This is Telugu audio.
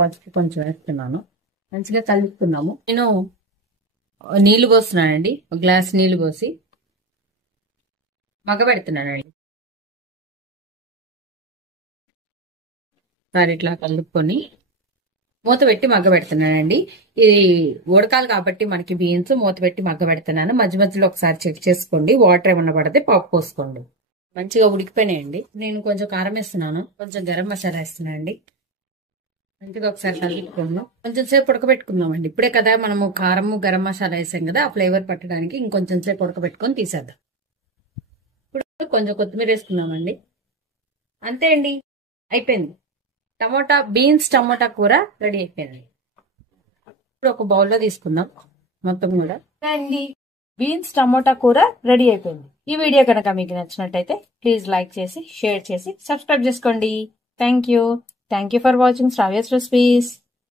పసుపు కొంచెం వేస్తున్నాను. మంచిగా కలుపుకున్నాము. నేను నీళ్లు పోస్తున్నానండి. ఒక గ్లాస్ నీళ్లు పోసి మగ్గబెడుతున్నానండి. సరే ఇట్లా కలుపుకొని మూత పెట్టి మగ్గబెడుతున్నానండి. ఇది ఉడకాలి కాబట్టి మనకి బీన్స్ మూత పెట్టి మగ్గబెడుతున్నాను. మధ్య మధ్యలో ఒకసారి చెక్ చేసుకోండి. వాటర్ ఏమన్నా పడితే పప్పు పోసుకోండి. మంచిగా ఉడికిపోయినాయండి. నేను కొంచెం కారం వేస్తున్నాను, కొంచెం గరం మసాలా వేస్తున్నానండి. మంచిగా ఒకసారి కలుపుకున్నాం. కొంచెం సేపు ఉడకబెట్టుకుందామండి. ఇప్పుడే కదా మనము కారము గరం మసాలా వేసాం కదా, ఆ ఫ్లేవర్ పట్టడానికి ఇంకొంచెం సేపు ఉడకబెట్టుకొని తీసేద్దాం. ఇప్పుడు కొంచెం కొత్తిమీర వేసుకుందామండి. అంతే అండి, అయిపోయింది. బీన్స్ టమోటా కూర రెడీ అయిపోయింది. ఇప్పుడు ఒక బౌల్లో తీసుకుందాం మొత్తం కూడా. అండి, బీన్స్ టమోటా కూర రెడీ అయిపోయింది. ఈ వీడియో కనుక మీకు నచ్చినట్టయితే ప్లీజ్ లైక్ చేసి, షేర్ చేసి, సబ్స్క్రైబ్ చేసుకోండి. Thank you for watching Sravya's recipes.